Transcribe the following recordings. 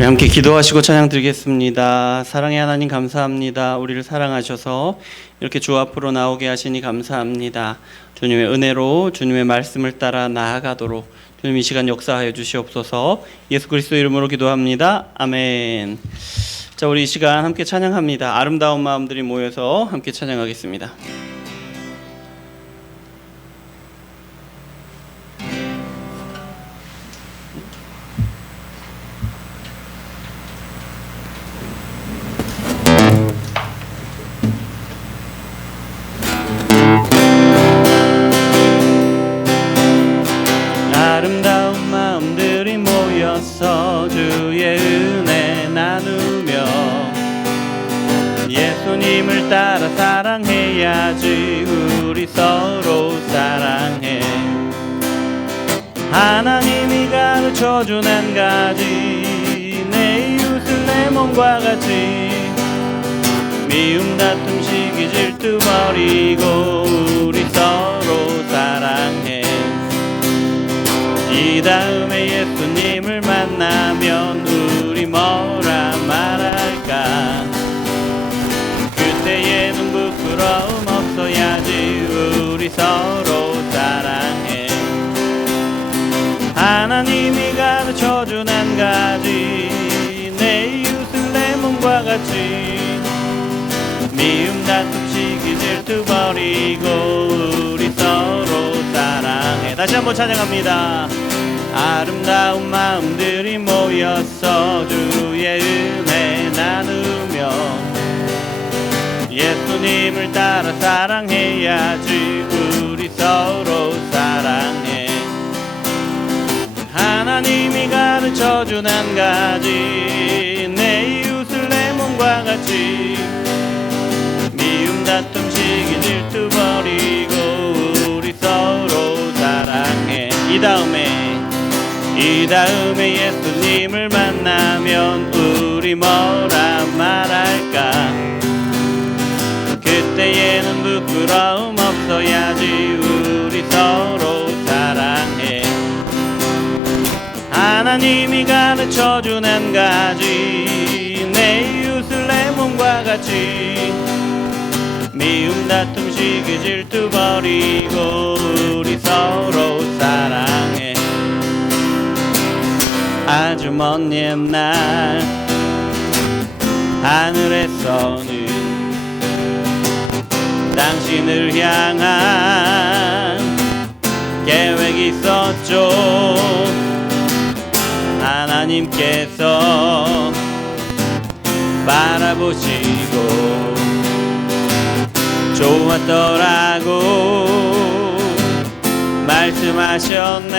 우리 함께 기도하시고 찬양 드리겠습니다. 사랑의 하나님 감사합니다. 우리를 사랑하셔서 이렇게 주 앞으로 나오게 하시니 감사합니다. 주님의 은혜로 주님의 말씀을 따라 나아가도록 주님 이 시간 역사하여 주시옵소서. 예수 그리스도 이름으로 기도합니다. 아멘. 자, 우리 이 시간 함께 찬양합니다. 아름다운 마음들이 모여서 함께 찬양하겠습니다. 아름다운 마음들이 모여서 주의 은혜 나누며 예수님을 따라 사랑해야지. 우리 서로 사랑해. 하나님이 가르쳐준 한 가지, 내 이웃을 내 몸과 같이. 미움 다툼 시기 질투 버리고 우리 서로 사랑해. 이 다음에 예수님을 만나면 우리 뭐라 말할까. 그때에는 부끄러움 없어야지. 우리 서로 사랑해. 하나님이 가르쳐준 한 가지, 내 이웃을 내 몸과 같이. 미움 다툼 시기 질투 버리고 우리 서로 사랑해. 다시 한번 찬양합니다. 아름다운 마음들이 모여서 주의 은혜 나누며 예수님을 따라 사랑해야지. 우리 서로 사랑해. 하나님이 가르쳐준 한 가지, 내 이웃을 내 몸과 같이. 미움 다툼 시기 질투 버리고 우리 서로 사랑해. 이 다음에 예수님을 만나면 우리 뭐라 말할까. 그때에는 부끄러움 없어야지. 우리 서로 사랑해. 하나님이 가르쳐준 한 가지, 내 이웃을 내 몸과 같이. 미움 다툼 시기 질투 버리고 우리 서로 사랑해. 아주 먼 옛날 하늘에서는 당신을 향한 계획이 있었죠. 하나님 하나님께서 바라보시고 좋았더라고 말씀하셨네.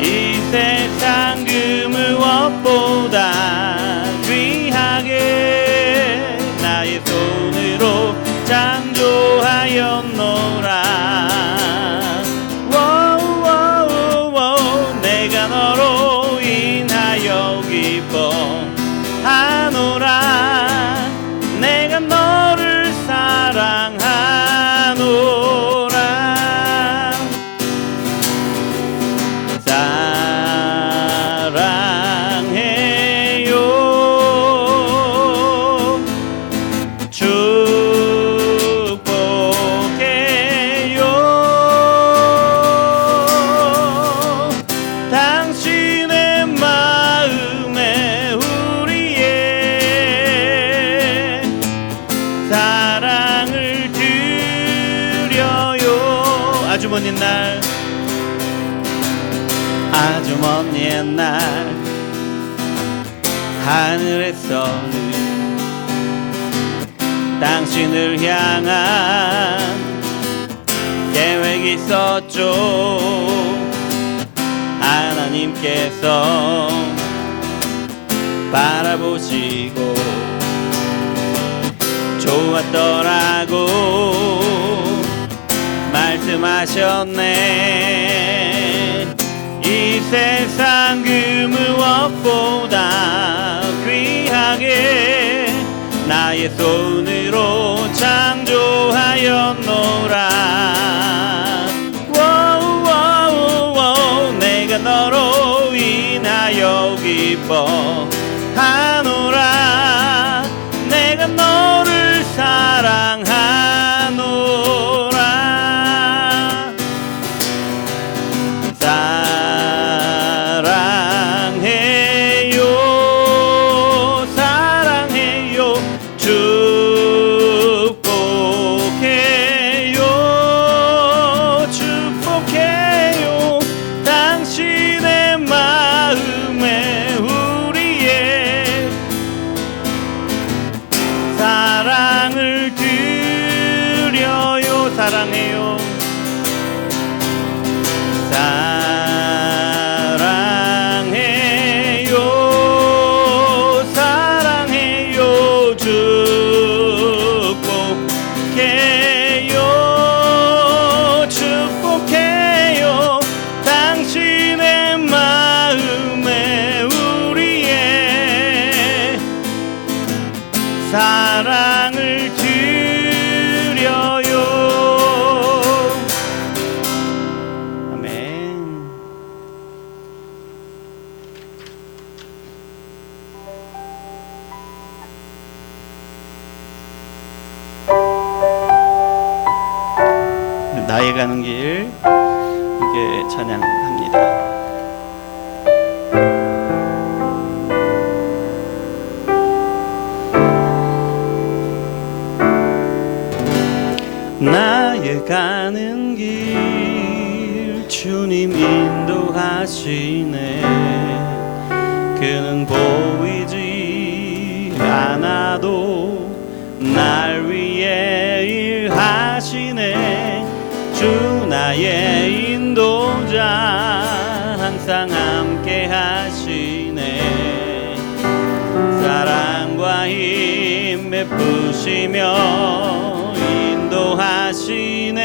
이 세상 그 무엇보다 귀하게 나의 손으로 창조하였노라. 내가 너로 인하여 기뻐하노라. 내가 너를 사랑하노라. 사랑해요. 축복해요. 당신의 마음에 우리의 사랑을 드려요. 아주 먼 옛날 아주 먼 옛날 하늘에서는 당신을 향한 계획이 있었죠. 하나님께서 바라보시고 좋았더라고 말씀하셨네. 이 세상 그 무엇보다 귀하게 나의 손으로 창조하였노라. 내가 너로 인하여 기뻐하노라. 내가 너를 사랑하노라. 사랑해요. 사랑해요. 축복해요. 축복해요. 당신의 마음에 우리의 사랑을 드려요. 사랑해요. 사랑해요. 사랑해요. 축복해요. 축복해요. 당신의 마음에 우리의 사랑을 드려요. 아멘. 나의 가는 길 함께 찬양합니다. 나의 가는 길 주님 인도하시네. 그는 보이지 않아도 날 위해 일하시네. 주 나의 인도자 항상 함께 하시네. 사랑과 힘 베푸시며 인도하시네.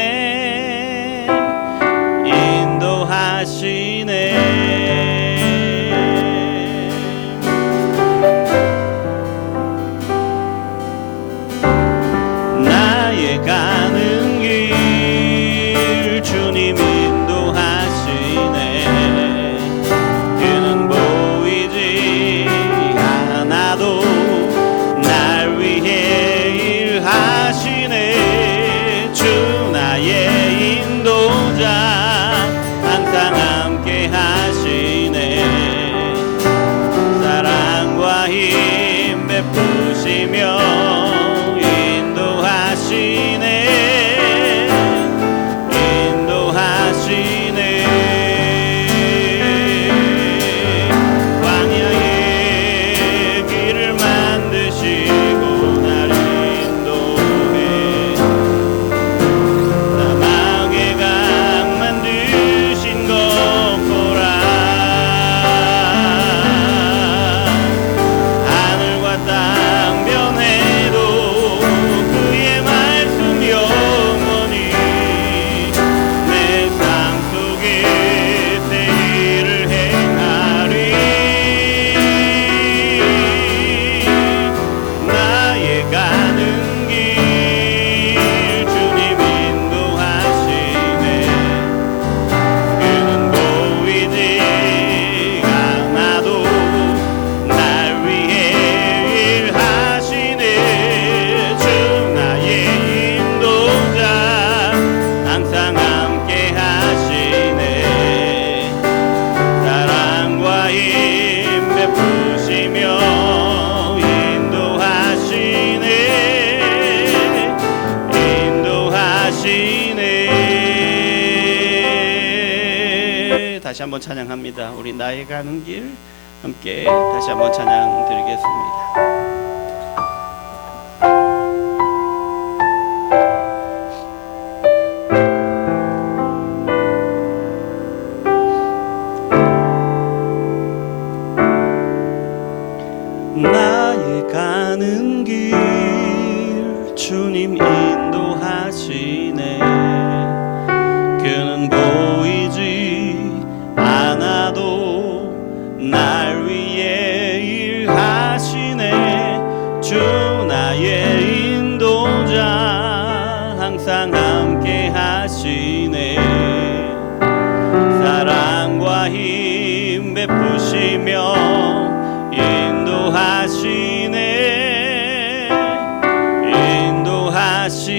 인도하시네. 나의 가는 길 주님 인도하시네. 그는 보이지 않아도 날 위해 일하시네. 다시 한번 찬양합니다. 우리 나의 가는 길 함께 다시 한번 찬양 드리겠습니다. 나의 가는 길 주님 인도하시네. 그는 보이지 않아도 날 위해 일하시네. 주 나의 인도자 항상 함께 하시네. 사랑과 힘 베푸시며 인도하시네. 인도하시네.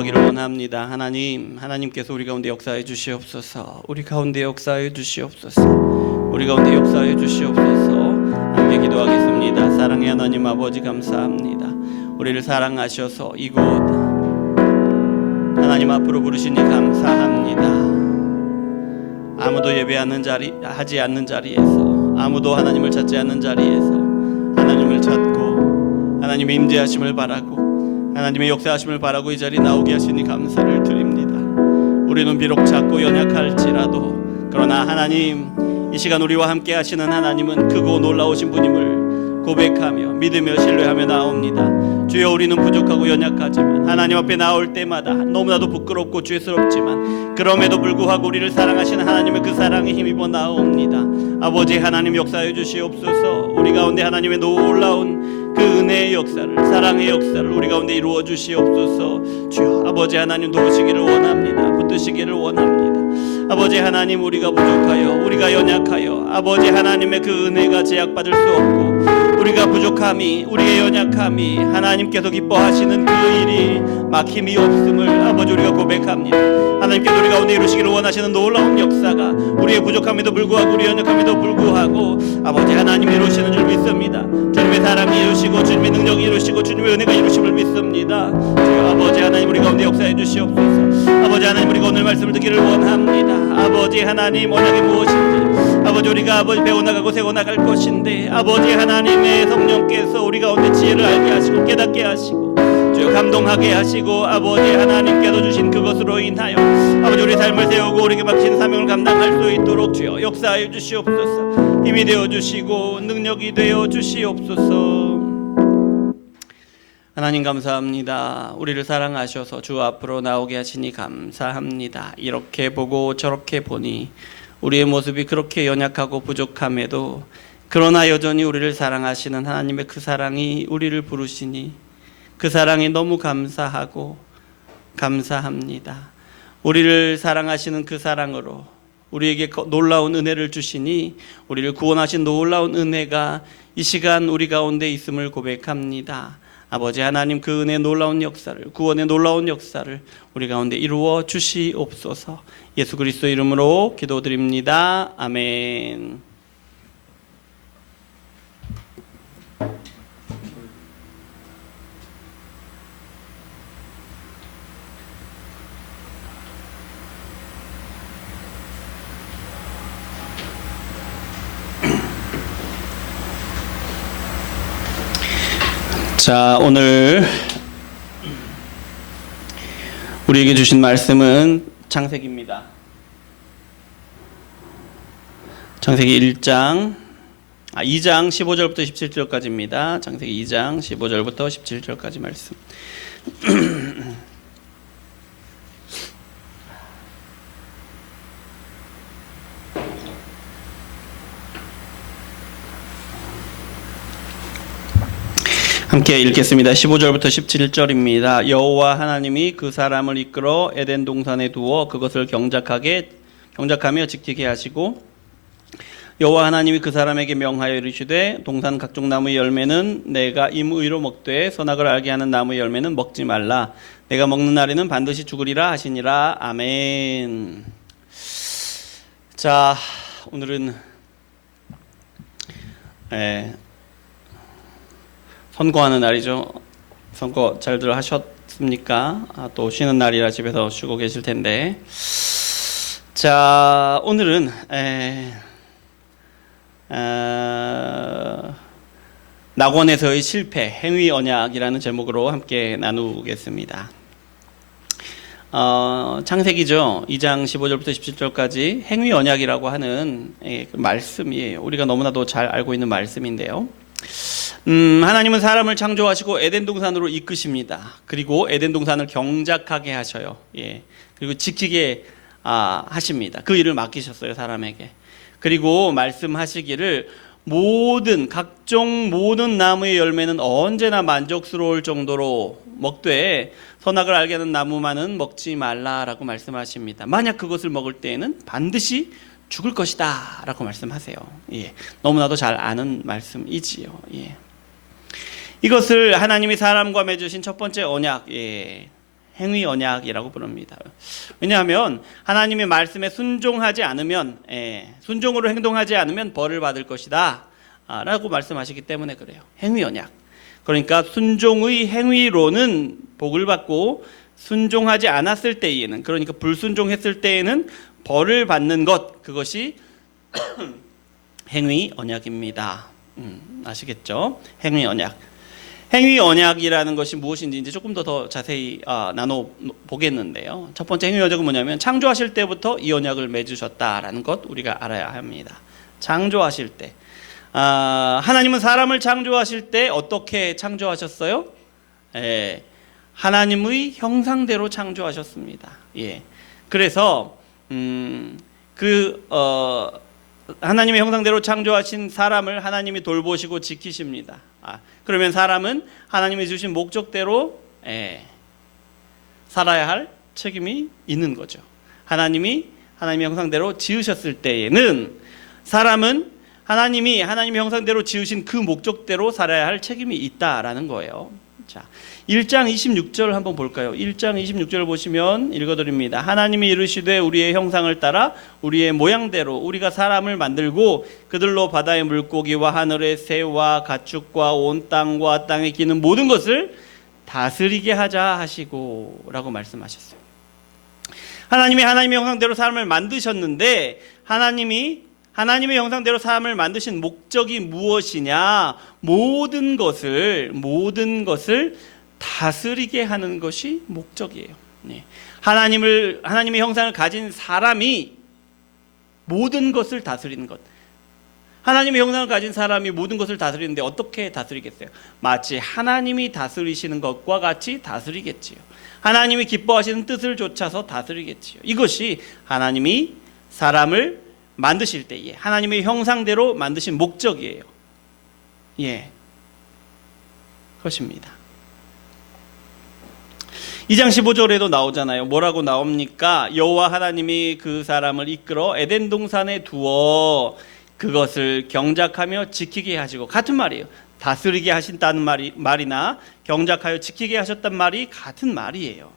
기도하기를 원합니다. 하나님께서 우리 가운데 역사해 주시옵소서. 우리 가운데 역사해 주시옵소서. 우리 가운데 역사해 주시옵소서. 함께 기도하겠습니다. 사랑의 하나님 아버지 감사합니다. 우리를 사랑하셔서 이곳 하나님 앞으로 부르시니 감사합니다. 아무도 예배하는 자리 하지 않는 자리에서, 아무도 하나님을 찾지 않는 자리에서 하나님을 찾고 하나님의 임재하심을 바라고 하나님의 역사하심을 바라고 이 자리에 나오게 하시니 감사를 드립니다. 우리는 비록 작고 연약할지라도 그러나 하나님, 이 시간 우리와 함께 하시는 하나님은 크고 놀라우신 분임을 고백하며 믿으며 신뢰하며 나옵니다. 주여, 우리는 부족하고 연약하지만 하나님 앞에 나올 때마다 너무나도 부끄럽고 죄스럽지만 그럼에도 불구하고 우리를 사랑하시는 하나님의 그 사랑에 힘입어 나옵니다. 아버지 하나님, 역사해 주시옵소서. 우리 가운데 하나님의 놀라운 그 은혜의 역사를, 사랑의 역사를 우리 가운데 이루어 주시옵소서. 주여, 아버지 하나님 도우시기를 원합니다. 붙드시기를 원합니다. 아버지 하나님, 우리가 부족하여, 우리가 연약하여 아버지 하나님의 그 은혜가 제약받을 수 없고, 우리가 부족함이, 우리의 연약함이 하나님께서 기뻐하시는 그 일이 막힘이 없음을 아버지 우리가 고백합니다. 하나님께서 우리 가운데 이루시기를 원하시는 놀라운 역사가 우리의 부족함에도 불구하고, 우리의 연약함에도 불구하고 아버지 하나님 이루시는 줄 믿습니다. 주님의 사랑이 이루시고 주님의 능력이 이루시고 주님의 은혜가 이루심을 믿습니다. 주여, 아버지 하나님, 우리 가운데 역사해 주시옵소서. 아버지 하나님, 우리가 오늘 말씀을 듣기를 원합니다. 아버지 하나님, 언약이 무엇인지 아버지 우리가 아버지 배워나가고 세워나갈 것인데, 아버지 하나님의 성령께서 우리 가운데 지혜를 알게 하시고 깨닫게 하시고 주여 감동하게 하시고 아버지 하나님께서 주신 그것으로 인하여 아버지 우리 삶을 세우고 우리에게 맡긴 사명을 감당할 수 있도록 주여 역사하여 주시옵소서. 힘이 되어 주시고 능력이 되어 주시옵소서. 하나님 감사합니다. 우리를 사랑하셔서 주 앞으로 나오게 하시니 감사합니다. 이렇게 보고 저렇게 보니 우리의 모습이 그렇게 연약하고 부족함에도 그러나 여전히 우리를 사랑하시는 하나님의 그 사랑이 우리를 부르시니 그 사랑이 너무 감사하고 감사합니다. 우리를 사랑하시는 그 사랑으로 우리에게 놀라운 은혜를 주시니 우리를 구원하신 놀라운 은혜가 이 시간 우리 가운데 있음을 고백합니다. 아버지 하나님, 그 은혜의 놀라운 역사를, 구원의 놀라운 역사를 우리 가운데 이루어 주시옵소서. 예수 그리스도 이름으로 기도드립니다. 아멘. 자, 오늘 우리에게 주신 말씀은 창세기입니다. 창세기 2장 15절부터 17절까지입니다. 창세기 2장 15절부터 17절까지 말씀. 함께 읽겠습니다. 15절부터 17절입니다. 여호와 하나님이 그 사람을 이끌어 에덴 동산에 두어 그것을 경작하며 지키게 하시고, 여호와 하나님이 그 사람에게 명하여 이르시되 동산 각종 나무의 열매는 내가 임의로 먹되 선악을 알게 하는 나무의 열매는 먹지 말라. 내가 먹는 날에는 반드시 죽으리라 하시니라. 아멘. 자, 오늘은 선거하는 날이죠. 선거 잘들 하셨습니까? 또 쉬는 날이라 집에서 쉬고 계실 텐데. 자, 오늘은 낙원에서의 실패, 행위 언약이라는 제목으로 함께 나누겠습니다. 창세기죠. 2장 15절부터 17절까지 행위 언약이라고 하는 그 말씀이에요. 우리가 너무나도 잘 알고 있는 말씀인데요. 하나님은 사람을 창조하시고 에덴 동산으로 이끄십니다. 그리고 에덴 동산을 경작하게 하셔요. 그리고 지키게 하십니다. 그 일을 맡기셨어요, 사람에게. 그리고 말씀하시기를 각종 모든 나무의 열매는 언제나 만족스러울 정도로 먹되 선악을 알게 하는 나무만은 먹지 말라라고 말씀하십니다. 만약 그것을 먹을 때에는 반드시 죽을 것이다 라고 말씀하세요. 너무나도 잘 아는 말씀이지요. 이것을 하나님이 사람과 맺으신 첫 번째 언약, 행위 언약이라고 부릅니다. 왜냐하면 하나님의 말씀에 순종하지 않으면, 순종으로 행동하지 않으면 벌을 받을 것이다 라고 말씀하시기 때문에 그래요. 행위 언약. 그러니까 순종의 행위로는 복을 받고 순종하지 않았을 때에는, 그러니까 불순종했을 때에는 벌을 받는 것, 그것이 행위 언약입니다. 아시겠죠? 행위 언약. 행위 언약이라는 것이 무엇인지 이제 조금 더 자세히 나눠 보겠는데요. 첫 번째 행위 언약은 뭐냐면 창조하실 때부터 이 언약을 맺으셨다라는 것 우리가 알아야 합니다. 창조하실 때, 하나님은 사람을 창조하실 때 어떻게 창조하셨어요? 하나님의 형상대로 창조하셨습니다. 예. 그래서 하나님의 형상대로 창조하신 사람을 하나님이 돌보시고 지키십니다. 그러면 사람은 하나님이 주신 목적대로 살아야 할 책임이 있는 거죠. 하나님의 형상대로 지으셨을 때에는 사람은 하나님의 형상대로 지으신 그 목적대로 살아야 할 책임이 있다라는 거예요. 자, 1장 26절 한번 볼까요? 1장 26절 보시면 읽어드립니다. 하나님이 이르시되 우리의 형상을 따라 우리의 모양대로 우리가 사람을 만들고 그들로 바다의 물고기와 하늘의 새와 가축과 온 땅과 땅에 기는 모든 것을 다스리게 하자 하시고 라고 말씀하셨어요. 하나님의 형상대로 사람을 만드셨는데 하나님의 형상대로 사람을 만드신 목적이 무엇이냐? 모든 것을 다스리게 하는 것이 목적이에요. 하나님의 형상을 가진 사람이 모든 것을 다스리는 것. 하나님의 형상을 가진 사람이 모든 것을 다스리는데 어떻게 다스리겠어요? 마치 하나님이 다스리시는 것과 같이 다스리겠지요. 하나님이 기뻐하시는 뜻을 좇아서 다스리겠지요. 이것이 하나님이 사람을 만드실 때에 하나님의 형상대로 만드신 목적이에요. 그것입니다. 2장 15절에도 나오잖아요. 뭐라고 나옵니까? 여호와 하나님이 그 사람을 이끌어 에덴 동산에 두어 그것을 경작하며 지키게 하시고, 같은 말이에요. 다스리게 하신다는 말이나 경작하여 지키게 하셨단 말이 같은 말이에요.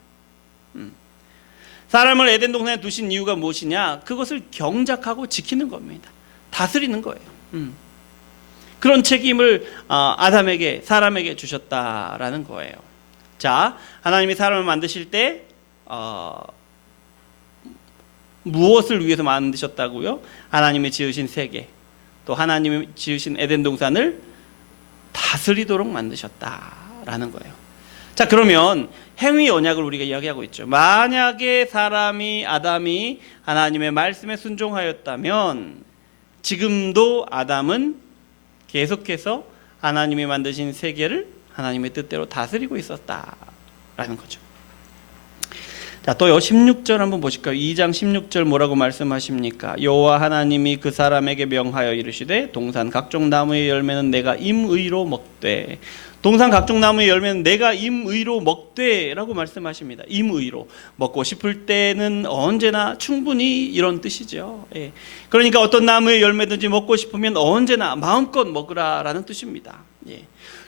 사람을 에덴 동산에 두신 이유가 무엇이냐? 그것을 경작하고 지키는 겁니다. 다스리는 거예요. 그런 책임을 사람에게 주셨다라는 거예요. 자, 하나님이 사람을 만드실 때 무엇을 위해서 만드셨다고요? 하나님이 지으신 세계, 또 하나님이 지으신 에덴 동산을 다스리도록 만드셨다라는 거예요. 자, 그러면 행위 언약을 우리가 이야기하고 있죠. 만약에 아담이 하나님의 말씀에 순종하였다면 지금도 아담은 계속해서 하나님이 만드신 세계를 하나님의 뜻대로 다스리고 있었다라는 거죠. 자, 또 16절 한번 보실까요? 2장 16절 뭐라고 말씀하십니까? 여호와 하나님이 그 사람에게 명하여 이르시되 동산 각종 나무의 열매는 내가 임의로 먹되, 동산 각종 나무의 열매는 내가 임의로 먹되 라고 말씀하십니다. 임의로. 먹고 싶을 때는 언제나 충분히, 이런 뜻이죠. 그러니까 어떤 나무의 열매든지 먹고 싶으면 언제나 마음껏 먹으라라는 뜻입니다.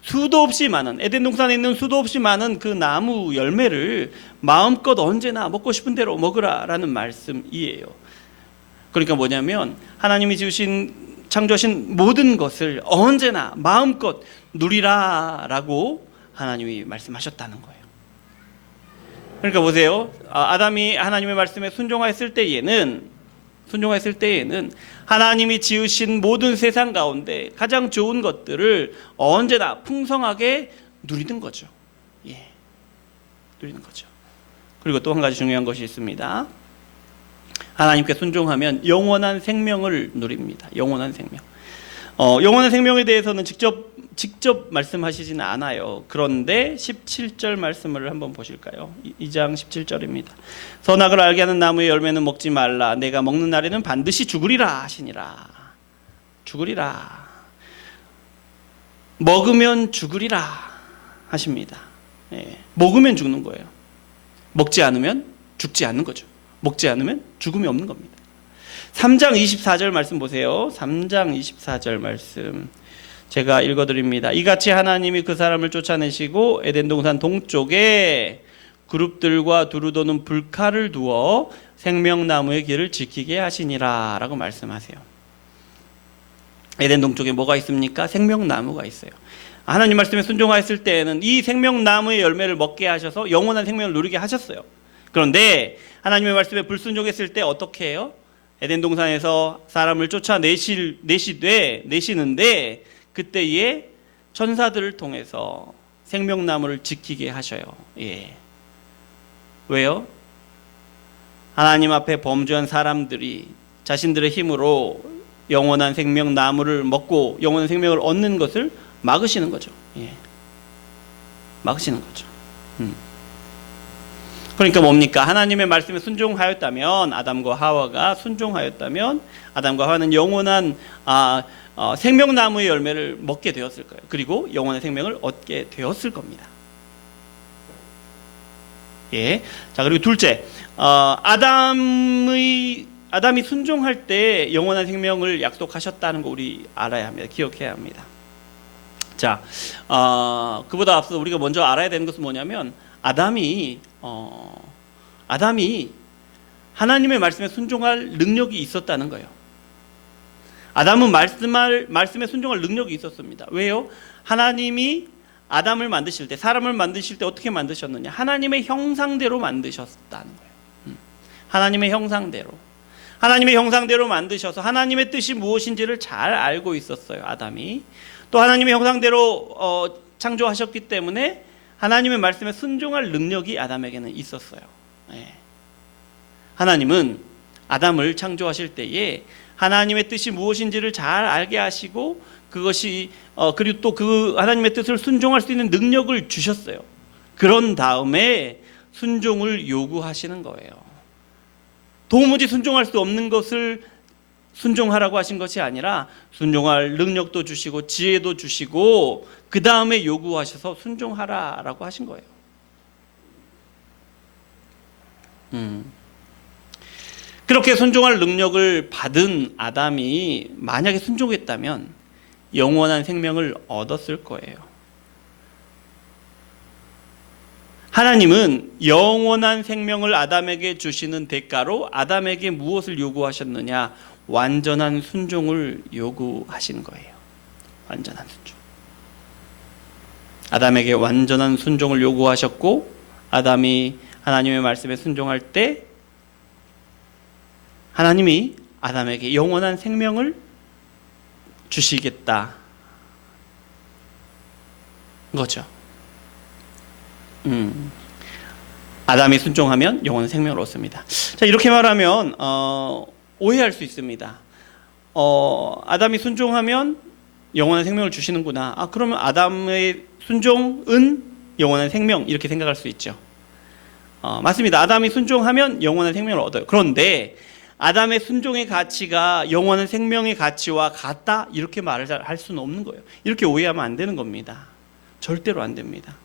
수도 없이 많은, 에덴 동산에 있는 수도 없이 많은 그 나무 열매를 마음껏 언제나 먹고 싶은 대로 먹으라라는 말씀이에요. 그러니까 뭐냐면 하나님이 창조하신 모든 것을 언제나 마음껏 누리라라고 하나님이 말씀하셨다는 거예요. 그러니까 보세요. 아담이 하나님의 말씀에 순종했을 때에는 하나님이 지으신 모든 세상 가운데 가장 좋은 것들을 언제나 풍성하게 누리는 거죠. 누리는 거죠. 그리고 또 한 가지 중요한 것이 있습니다. 하나님께 순종하면 영원한 생명을 누립니다. 영원한 생명. 영원한 생명에 대해서는 직접 말씀하시지는 않아요. 그런데 17절 말씀을 한번 보실까요? 2장 17절입니다. 선악을 알게 하는 나무의 열매는 먹지 말라. 내가 먹는 날에는 반드시 죽으리라 하시니라. 죽으리라. 먹으면 죽으리라 하십니다. 먹으면 죽는 거예요. 먹지 않으면 죽지 않는 거죠. 먹지 않으면 죽음이 없는 겁니다. 3장 24절 말씀 보세요. 3장 24절 말씀 제가 읽어드립니다. 이같이 하나님이 그 사람을 쫓아내시고 에덴 동산 동쪽에 그룹들과 두루 도는 불칼을 두어 생명나무의 길을 지키게 하시니라 라고 말씀하세요. 에덴 동쪽에 뭐가 있습니까? 생명나무가 있어요. 하나님 말씀에 순종하였을 때에는 이 생명나무의 열매를 먹게 하셔서 영원한 생명을 누리게 하셨어요. 그런데 하나님의 말씀에 불순종했을 때 어떻게 해요? 에덴 동산에서 사람을 쫓아내시는데 그때에 천사들을 통해서 생명나무를 지키게 하셔요. 예. 왜요? 하나님 앞에 범죄한 사람들이 자신들의 힘으로 영원한 생명나무를 먹고 영원한 생명을 얻는 것을 막으시는 거죠. 예. 막으시는 거죠. 그러니까 뭡니까? 하나님의 말씀에 순종하였다면, 아담과 하와가 순종하였다면 아담과 하와는 영원한 생명나무의 열매를 먹게 되었을 거예요. 그리고 영원한 생명을 얻게 되었을 겁니다. 예. 자, 그리고 둘째, 아담이 순종할 때 영원한 생명을 약속하셨다는 거 우리 알아야 합니다. 기억해야 합니다. 자, 그보다 앞서 우리가 먼저 알아야 되는 것은 뭐냐면 아담이 하나님의 말씀에 순종할 능력이 있었다는 거예요. 아담은 말씀에 순종할 능력이 있었습니다. 왜요? 하나님이 아담을 만드실 때, 사람을 만드실 때 어떻게 만드셨느냐? 하나님의 형상대로 만드셨다는 거예요. 하나님의 형상대로 만드셔서 하나님의 뜻이 무엇인지를 잘 알고 있었어요. 아담이. 또 하나님의 형상대로 창조하셨기 때문에 하나님의 말씀에 순종할 능력이 아담에게는 있었어요. 예. 하나님은 아담을 창조하실 때에 하나님의 뜻이 무엇인지를 잘 알게 하시고 그것이 그리고 또 그 하나님의 뜻을 순종할 수 있는 능력을 주셨어요. 그런 다음에 순종을 요구하시는 거예요. 도무지 순종할 수 없는 것을 순종하라고 하신 것이 아니라 순종할 능력도 주시고 지혜도 주시고 그 다음에 요구하셔서 순종하라라고 하신 거예요. 그렇게 순종할 능력을 받은 아담이 만약에 순종했다면 영원한 생명을 얻었을 거예요. 하나님은 영원한 생명을 아담에게 주시는 대가로 아담에게 무엇을 요구하셨느냐? 완전한 순종을 요구하신 거예요. 완전한 순종. 아담에게 완전한 순종을 요구하셨고 아담이 하나님의 말씀에 순종할 때 하나님이 아담에게 영원한 생명을 주시겠다 거죠. 아담이 순종하면 영원한 생명을 얻습니다. 자, 이렇게 말하면 오해할 수 있습니다. 아담이 순종하면 영원한 생명을 주시는구나. 그러면 아담의 순종은 영원한 생명 이렇게 생각할 수 있죠. 맞습니다. 아담이 순종하면 영원한 생명을 얻어요. 그런데 아담의 순종의 가치가 영원한 생명의 가치와 같다 이렇게 말을 할 수는 없는 거예요. 이렇게 오해하면 안 되는 겁니다. 절대로 안 됩니다.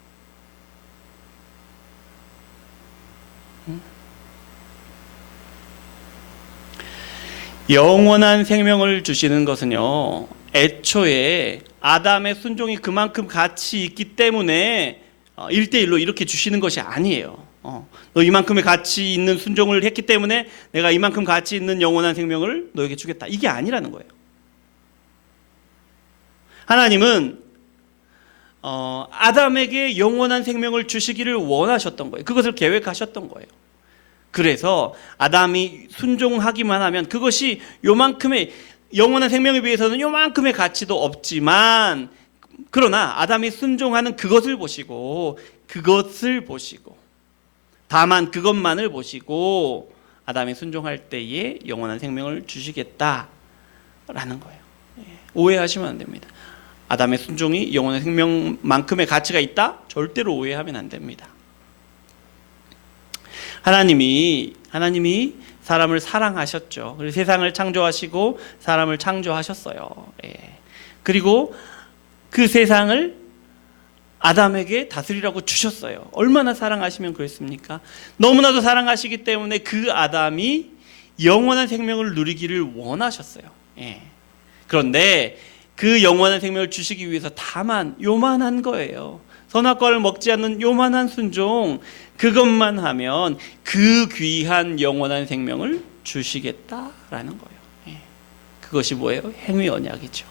영원한 생명을 주시는 것은요, 애초에 아담의 순종이 그만큼 가치 있기 때문에 1대1로 이렇게 주시는 것이 아니에요. 너 이만큼의 가치 있는 순종을 했기 때문에 내가 이만큼 가치 있는 영원한 생명을 너에게 주겠다. 이게 아니라는 거예요. 하나님은 아담에게 영원한 생명을 주시기를 원하셨던 거예요. 그것을 계획하셨던 거예요. 그래서 아담이 순종하기만 하면 그것이 요만큼의 영원한 생명에 비해서는 요만큼의 가치도 없지만 그러나 아담이 순종하는 그것을 보시고 다만 그것만을 보시고 아담이 순종할 때에 영원한 생명을 주시겠다라는 거예요. 오해하시면 안 됩니다. 아담의 순종이 영원한 생명만큼의 가치가 있다? 절대로 오해하면 안 됩니다. 하나님이 사람을 사랑하셨죠. 그리고 세상을 창조하시고 사람을 창조하셨어요. 그리고 그 세상을 아담에게 다스리라고 주셨어요. 얼마나 사랑하시면 그랬습니까? 너무나도 사랑하시기 때문에 그 아담이 영원한 생명을 누리기를 원하셨어요. 그런데 그 영원한 생명을 주시기 위해서 다만 요만한 거예요. 선악과를 먹지 않는 요만한 순종, 그것만 하면 그 귀한 영원한 생명을 주시겠다라는 거예요. 그것이 뭐예요? 행위 언약이죠.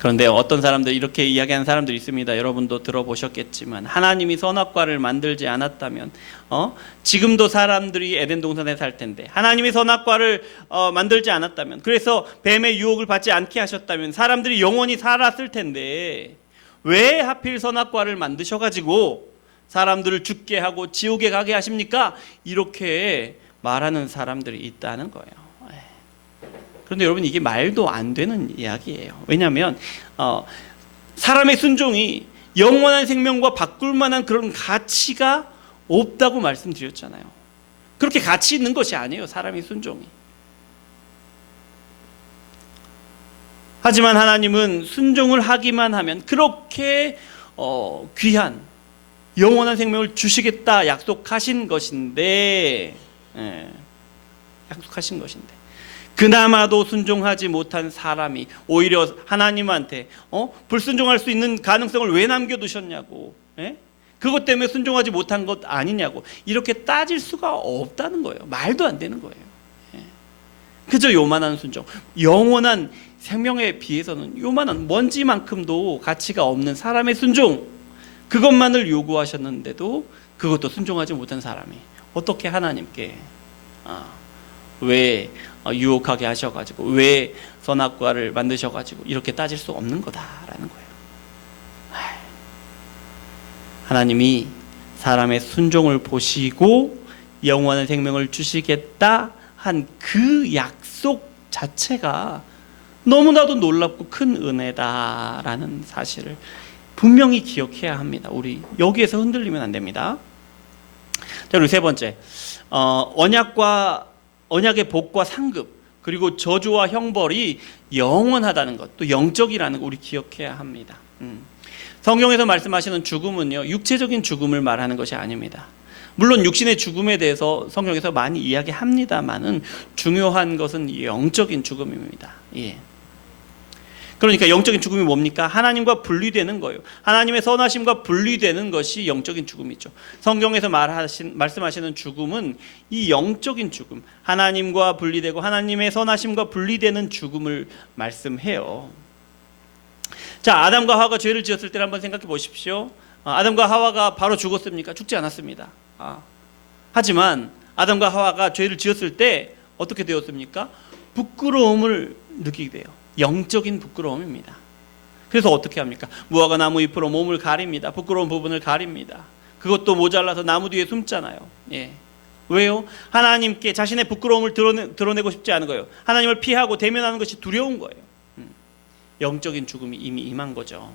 그런데 어떤 사람들, 이렇게 이야기하는 사람들이 있습니다. 여러분도 들어보셨겠지만, 하나님이 선악과를 만들지 않았다면 지금도 사람들이 에덴 동산에 살 텐데, 하나님이 선악과를 만들지 않았다면, 그래서 뱀의 유혹을 받지 않게 하셨다면 사람들이 영원히 살았을 텐데, 왜 하필 선악과를 만드셔가지고 사람들을 죽게 하고 지옥에 가게 하십니까? 이렇게 말하는 사람들이 있다는 거예요. 그런데 여러분, 이게 말도 안 되는 이야기예요. 왜냐하면 사람의 순종이 영원한 생명과 바꿀 만한 그런 가치가 없다고 말씀드렸잖아요. 그렇게 가치 있는 것이 아니에요, 사람의 순종이. 하지만 하나님은 순종을 하기만 하면 그렇게 귀한 영원한 생명을 주시겠다 약속하신 것인데, 약속하신 것인데 그나마도 순종하지 못한 사람이 오히려 하나님한테 불순종할 수 있는 가능성을 왜 남겨두셨냐고, 그것 때문에 순종하지 못한 것 아니냐고 이렇게 따질 수가 없다는 거예요. 말도 안 되는 거예요. 그저 요만한 순종, 영원한 생명에 비해서는 요만한 먼지만큼도 가치가 없는 사람의 순종, 그것만을 요구하셨는데도 그것도 순종하지 못한 사람이 어떻게 하나님께 왜 유혹하게 하셔가지고, 왜 선악과를 만드셔가지고 이렇게 따질 수 없는 거다라는 거예요. 하나님이 사람의 순종을 보시고 영원한 생명을 주시겠다 한 그 약속 자체가 너무나도 놀랍고 큰 은혜다라는 사실을 분명히 기억해야 합니다. 우리 여기에서 흔들리면 안 됩니다. 자, 그리고 세 번째, 언약의 복과 상급, 그리고 저주와 형벌이 영원하다는 것, 또 영적이라는 거 우리 기억해야 합니다. 성경에서 말씀하시는 죽음은요, 육체적인 죽음을 말하는 것이 아닙니다. 물론 육신의 죽음에 대해서 성경에서 많이 이야기합니다만은 중요한 것은 영적인 죽음입니다. 그러니까 영적인 죽음이 뭡니까? 하나님과 분리되는 거예요. 하나님의 선하심과 분리되는 것이 영적인 죽음이죠. 성경에서 말씀하시는 죽음은 이 영적인 죽음, 하나님과 분리되고 하나님의 선하심과 분리되는 죽음을 말씀해요. 자, 아담과 하와가 죄를 지었을 때를 한번 생각해 보십시오. 아담과 하와가 바로 죽었습니까? 죽지 않았습니다. 하지만 아담과 하와가 죄를 지었을 때 어떻게 되었습니까? 부끄러움을 느끼게 돼요. 영적인 부끄러움입니다. 그래서 어떻게 합니까? 무화과 나무 잎으로 몸을 가립니다. 부끄러운 부분을 가립니다. 그것도 모자라서 나무 뒤에 숨잖아요. 왜요? 하나님께 자신의 부끄러움을 드러내고 싶지 않은 거예요. 하나님을 피하고 대면하는 것이 두려운 거예요. 영적인 죽음이 이미 임한 거죠.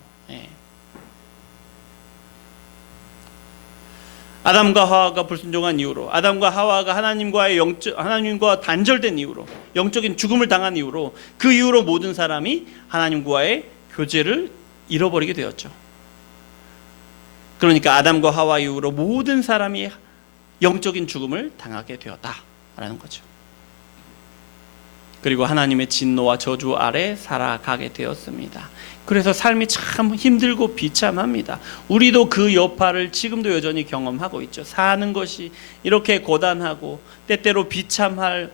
아담과 하와가 불순종한 이후로, 아담과 하와가 하나님과 단절된 이후로, 영적인 죽음을 당한 이후로, 그 이후로 모든 사람이 하나님과의 교제를 잃어버리게 되었죠. 그러니까 아담과 하와 이후로 모든 사람이 영적인 죽음을 당하게 되었다라는 거죠. 그리고 하나님의 진노와 저주 아래 살아가게 되었습니다. 그래서 삶이 참 힘들고 비참합니다. 우리도 그 여파를 지금도 여전히 경험하고 있죠. 사는 것이 이렇게 고단하고 때때로 비참하고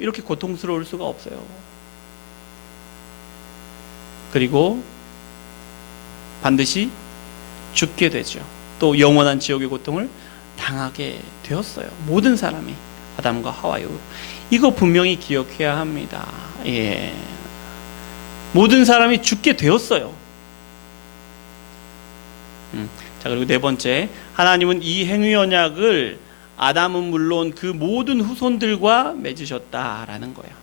이렇게 고통스러울 수가 없어요. 그리고 반드시 죽게 되죠. 또 영원한 지옥의 고통을 당하게 되었어요. 모든 사람이 아담과 하와요. 이거 분명히 기억해야 합니다. 모든 사람이 죽게 되었어요. 자, 그리고 네 번째, 하나님은 이 행위 언약을 아담은 물론 그 모든 후손들과 맺으셨다라는 거예요.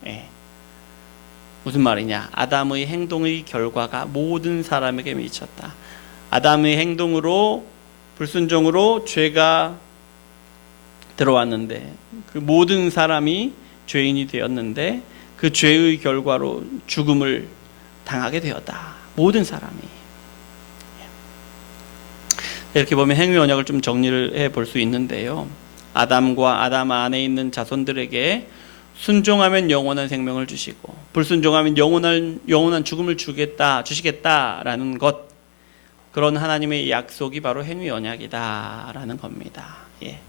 무슨 말이냐? 아담의 행동의 결과가 모든 사람에게 미쳤다. 아담의 행동으로, 불순종으로 죄가 들어왔는데, 그 모든 사람이 죄인이 되었는데 그 죄의 결과로 죽음을 당하게 되었다. 모든 사람이. 이렇게 보면 행위 언약을 좀 정리를 해볼 수 있는데요. 아담과 아담 안에 있는 자손들에게 순종하면 영원한 생명을 주시고 불순종하면 영원한 죽음을 주시겠다라는 것, 그런 하나님의 약속이 바로 행위 언약이다라는 겁니다. 예.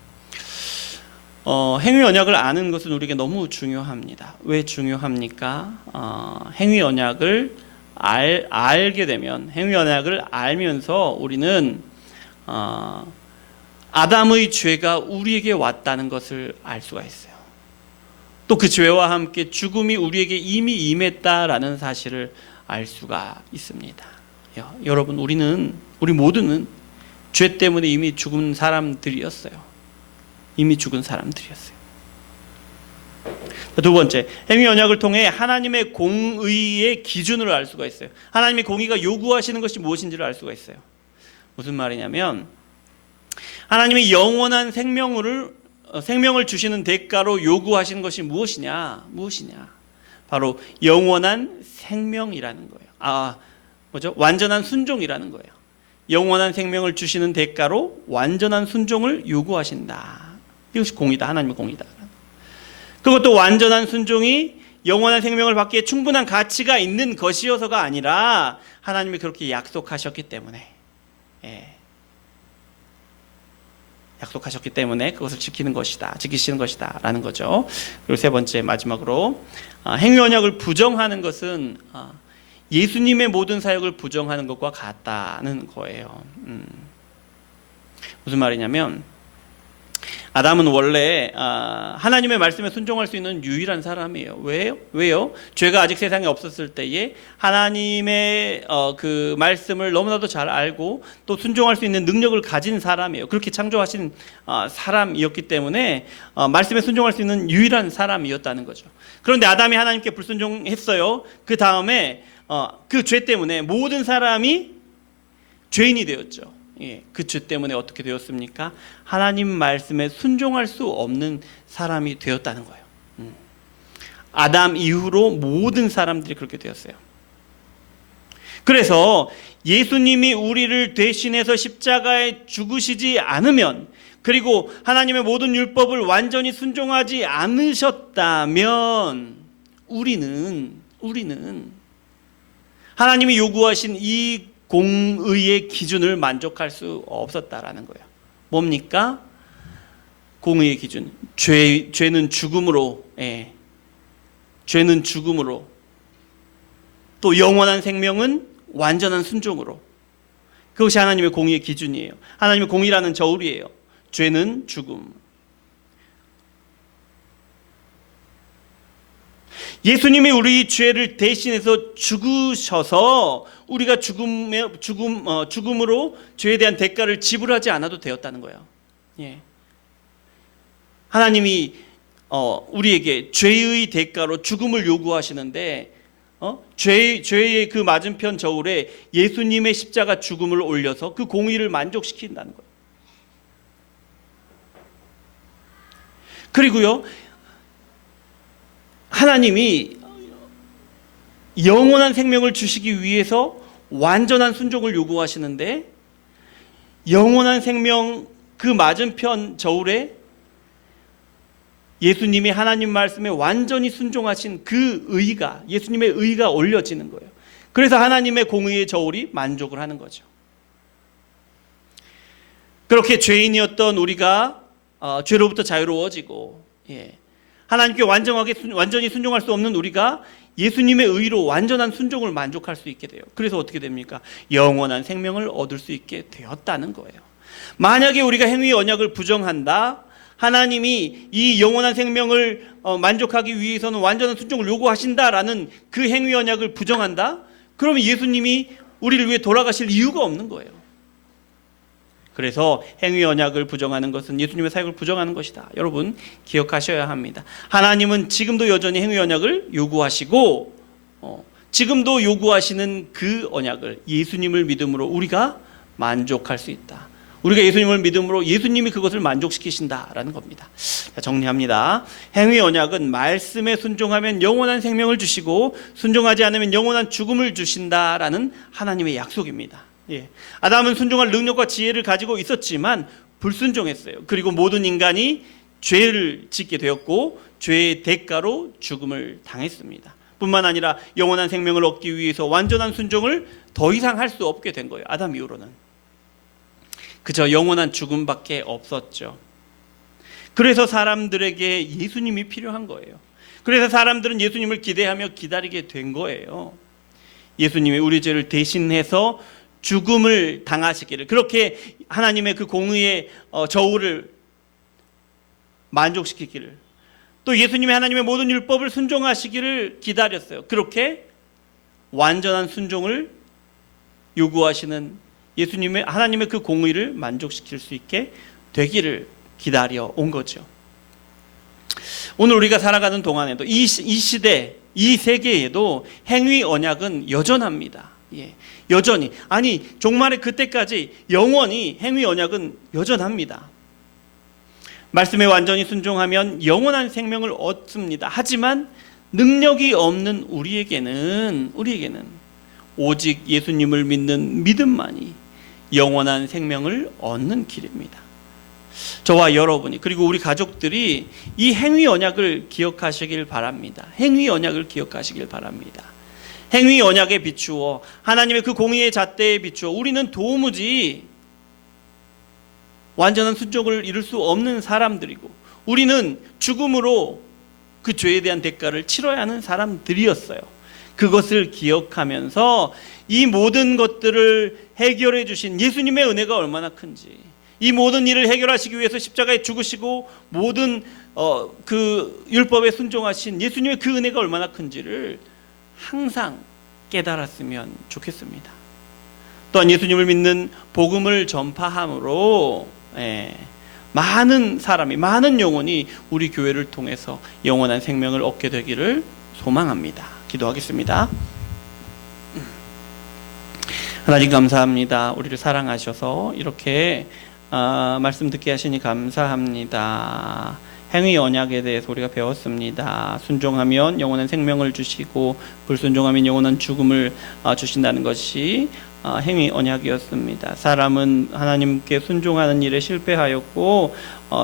행위 언약을 아는 것은 우리에게 너무 중요합니다. 왜 중요합니까? 행위 언약을 알게 되면, 행위 언약을 알면서 우리는 아담의 죄가 우리에게 왔다는 것을 알 수가 있어요. 또 그 죄와 함께 죽음이 우리에게 이미 임했다라는 사실을 알 수가 있습니다. 여러분, 우리 모두는 죄 때문에 이미 죽은 사람들이었어요. 이미 죽은 사람들이었어요. 두 번째, 행위 언약을 통해 하나님의 공의의 기준을 알 수가 있어요. 하나님의 공의가 요구하시는 것이 무엇인지를 알 수가 있어요. 무슨 말이냐면, 하나님의 영원한 생명을 주시는 대가로 요구하시는 것이 무엇이냐? 바로 영원한 생명이라는 거예요. 완전한 순종이라는 거예요. 영원한 생명을 주시는 대가로 완전한 순종을 요구하신다. 이것이 공의다. 하나님의 공의다. 그것도 완전한 순종이 영원한 생명을 받기에 충분한 가치가 있는 것이어서가 아니라 하나님이 그렇게 약속하셨기 때문에, 약속하셨기 때문에 그것을 지키시는 것이다 라는 거죠. 그리고 세 번째, 마지막으로 행위 언약을 부정하는 것은 예수님의 모든 사역을 부정하는 것과 같다는 거예요. 무슨 말이냐면, 아담은 원래 하나님의 말씀에 순종할 수 있는 유일한 사람이에요. 왜요? 죄가 아직 세상에 없었을 때에 하나님의 그 말씀을 너무나도 잘 알고 또 순종할 수 있는 능력을 가진 사람이에요. 그렇게 창조하신 사람이었기 때문에 말씀에 순종할 수 있는 유일한 사람이었다는 거죠. 그런데 아담이 하나님께 불순종했어요. 그 다음에 그 죄 때문에 모든 사람이 죄인이 되었죠. 그 죄 때문에 어떻게 되었습니까? 하나님 말씀에 순종할 수 없는 사람이 되었다는 거예요. 아담 이후로 모든 사람들이 그렇게 되었어요. 그래서 예수님이 우리를 대신해서 십자가에 죽으시지 않으면, 그리고 하나님의 모든 율법을 완전히 순종하지 않으셨다면 우리는 하나님이 요구하신 이 공의의 기준을 만족할 수 없었다라는 거예요. 뭡니까? 공의의 기준. 죄는 죽음으로, 죄는 죽음으로, 또 영원한 생명은 완전한 순종으로. 그것이 하나님의 공의의 기준이에요. 하나님의 공의라는 저울이에요. 죄는 죽음. 예수님이 우리 죄를 대신해서 죽으셔서 우리가 죽음으로 죄에 대한 대가를 지불하지 않아도 되었다는 거예요. 하나님이 우리에게 죄의 대가로 죽음을 요구하시는데 죄의 그 맞은편 저울에 예수님의 십자가 죽음을 올려서 그 공의를 만족시킨다는 거예요. 그리고요, 하나님이 영원한 생명을 주시기 위해서 완전한 순종을 요구하시는데, 영원한 생명 그 맞은편 저울에 예수님이 하나님 말씀에 완전히 순종하신 그 의가, 예수님의 의가 올려지는 거예요. 그래서 하나님의 공의의 저울이 만족을 하는 거죠. 그렇게 죄인이었던 우리가 죄로부터 자유로워지고, 하나님께 완전히 순종할 수 없는 우리가 예수님의 의로 완전한 순종을 만족할 수 있게 돼요. 그래서 어떻게 됩니까? 영원한 생명을 얻을 수 있게 되었다는 거예요. 만약에 우리가 행위 언약을 부정한다, 하나님이 이 영원한 생명을 만족하기 위해서는 완전한 순종을 요구하신다라는 그 행위 언약을 부정한다, 그러면 예수님이 우리를 위해 돌아가실 이유가 없는 거예요. 그래서 행위 언약을 부정하는 것은 예수님의 사역을 부정하는 것이다. 여러분 기억하셔야 합니다. 하나님은 지금도 여전히 행위 언약을 요구하시고 지금도 요구하시는 그 언약을, 예수님을 믿음으로 우리가 만족할 수 있다. 우리가 예수님을 믿음으로 예수님이 그것을 만족시키신다라는 겁니다. 자, 정리합니다. 행위 언약은 말씀에 순종하면 영원한 생명을 주시고 순종하지 않으면 영원한 죽음을 주신다라는 하나님의 약속입니다. 아담은 순종할 능력과 지혜를 가지고 있었지만 불순종했어요. 그리고 모든 인간이 죄를 짓게 되었고 죄의 대가로 죽음을 당했습니다. 뿐만 아니라 영원한 생명을 얻기 위해서 완전한 순종을 더 이상 할 수 없게 된 거예요. 아담 이후로는 그저 영원한 죽음밖에 없었죠. 그래서 사람들에게 예수님이 필요한 거예요. 그래서 사람들은 예수님을 기대하며 기다리게 된 거예요. 예수님이 우리 죄를 대신해서 죽음을 당하시기를, 그렇게 하나님의 그 공의의 저울을 만족시키기를, 또 예수님이 하나님의 모든 율법을 순종하시기를 기다렸어요. 그렇게 완전한 순종을 요구하시는 예수님의 하나님의 그 공의를 만족시킬 수 있게 되기를 기다려 온 거죠. 오늘 우리가 살아가는 동안에도 이 시대, 이 세계에도 행위 언약은 여전합니다. 여전히, 아니 종말의 그때까지 영원히 행위 언약은 여전합니다. 말씀에 완전히 순종하면 영원한 생명을 얻습니다. 하지만 능력이 없는 우리에게는 오직 예수님을 믿는 믿음만이 영원한 생명을 얻는 길입니다. 저와 여러분이, 그리고 우리 가족들이 이 행위 언약을 기억하시길 바랍니다. 행위 언약을 기억하시길 바랍니다. 행위 언약에 비추어 하나님의 그 공의의 잣대에 비추어 우리는 도무지 완전한 순종을 이룰 수 없는 사람들이고, 우리는 죽음으로 그 죄에 대한 대가를 치러야 하는 사람들이었어요. 그것을 기억하면서 이 모든 것들을 해결해 주신 예수님의 은혜가 얼마나 큰지, 이 모든 일을 해결하시기 위해서 십자가에 죽으시고 모든 그 율법에 순종하신 예수님의 그 은혜가 얼마나 큰지를 항상 깨달았으면 좋겠습니다. 또한 예수님을 믿는 복음을 전파함으로 많은 사람이, 많은 영혼이 우리 교회를 통해서 영원한 생명을 얻게 되기를 소망합니다. 기도하겠습니다. 하나님 감사합니다. 우리를 사랑하셔서 이렇게 말씀 듣게 하시니 감사합니다. 행위 언약에 대해서 우리가 배웠습니다. 순종하면 영원한 생명을 주시고 불순종하면 영원한 죽음을 주신다는 것이 행위 언약이었습니다. 사람은 하나님께 순종하는 일에 실패하였고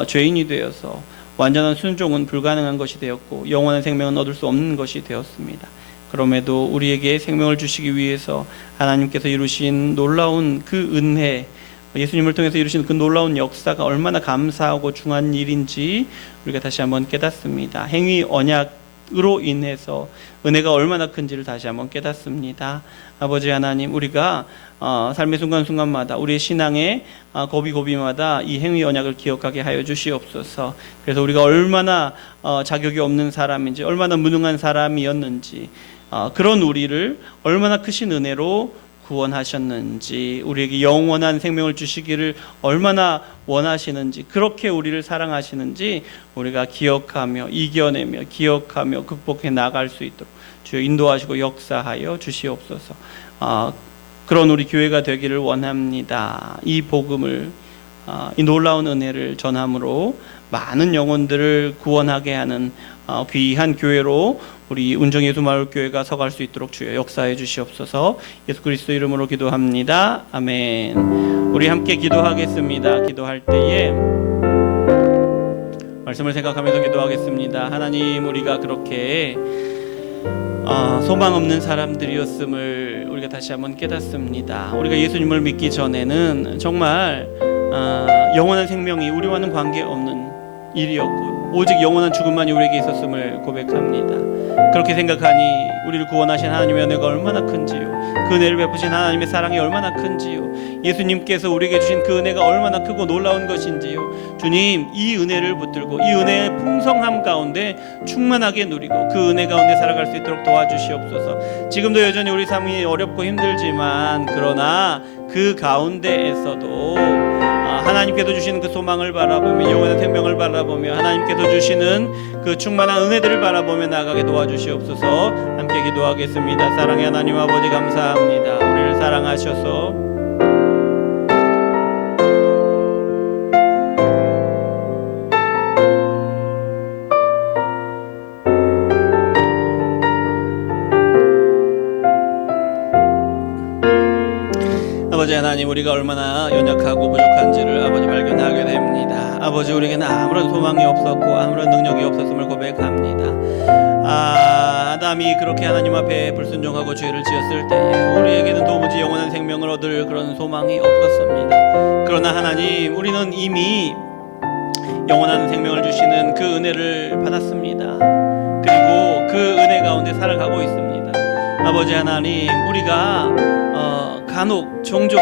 죄인이 되어서 완전한 순종은 불가능한 것이 되었고 영원한 생명은 얻을 수 없는 것이 되었습니다. 그럼에도 우리에게 생명을 주시기 위해서 하나님께서 이루신 놀라운 그 은혜, 예수님을 통해서 이루신 그 놀라운 역사가 얼마나 감사하고 중요한 일인지 우리가 다시 한번 깨닫습니다. 행위 언약으로 인해서 은혜가 얼마나 큰지를 다시 한번 깨닫습니다. 아버지 하나님, 우리가 삶의 순간순간마다 우리의 신앙의 고비고비마다 이 행위 언약을 기억하게 하여 주시옵소서. 그래서 우리가 얼마나 자격이 없는 사람인지, 얼마나 무능한 사람이었는지, 그런 우리를 얼마나 크신 은혜로 구원하셨는지, 우리에게 영원한 생명을 주시기를 얼마나 원하시는지, 그렇게 우리를 사랑하시는지 우리가 기억하며 이겨내며 기억하며 극복해 나갈 수 있도록 주여 인도하시고 역사하여 주시옵소서. 그런 우리 교회가 되기를 원합니다. 이 복음을, 이 놀라운 은혜를 전함으로 많은 영혼들을 구원하게 하는 귀한 교회로 우리 운정예수마을교회가 서갈 수 있도록 주여 역사해 주시옵소서. 예수 그리스도 이름으로 기도합니다. 아멘. 우리 함께 기도하겠습니다. 기도할 때에 말씀을 생각하면서 기도하겠습니다. 하나님, 우리가 그렇게 소망 없는 사람들이었음을 우리가 다시 한번 깨닫습니다. 우리가 예수님을 믿기 전에는 정말 영원한 생명이 우리와는 관계없는 일이었고 오직 영원한 죽음만이 우리에게 있었음을 고백합니다. 그렇게 생각하니 우리를 구원하신 하나님의 은혜가 얼마나 큰지요, 그 은혜를 베푸신 하나님의 사랑이 얼마나 큰지요, 예수님께서 우리에게 주신 그 은혜가 얼마나 크고 놀라운 것인지요. 주님, 이 은혜를 붙들고 이 은혜의 풍성함 가운데 충만하게 누리고 그 은혜 가운데 살아갈 수 있도록 도와주시옵소서. 지금도 여전히 우리 삶이 어렵고 힘들지만, 그러나 그 가운데에서도 하나님께서 주시는 그 소망을 바라보며 영원한 생명을 바라보며 하나님께서 주시는 그 충만한 은혜들을 바라보며 나아가게 도와주시옵소서. 함께 기도하겠습니다. 사랑의 하나님 아버지, 감사합니다. 우리를 사랑하셔서 아버지 하나님, 우리가 얼마나 연약하고 부족한지를 아버지 발견하게 됩니다. 아버지, 우리에게는 아무런 소망이 없었고 아무런 능력이 없었음을 고백합니다. 아담이 그렇게 하나님 앞에 불순종하고 죄를 지었을 때에 우리에게는 도무지 영원한 생명을 얻을 그런 소망이 없었습니다. 그러나 하나님, 우리는 이미 영원한 생명을 주시는 그 은혜를 받았습니다. 그리고 그 은혜 가운데 살아가고 있습니다. 아버지 하나님, 우리가 간혹 종종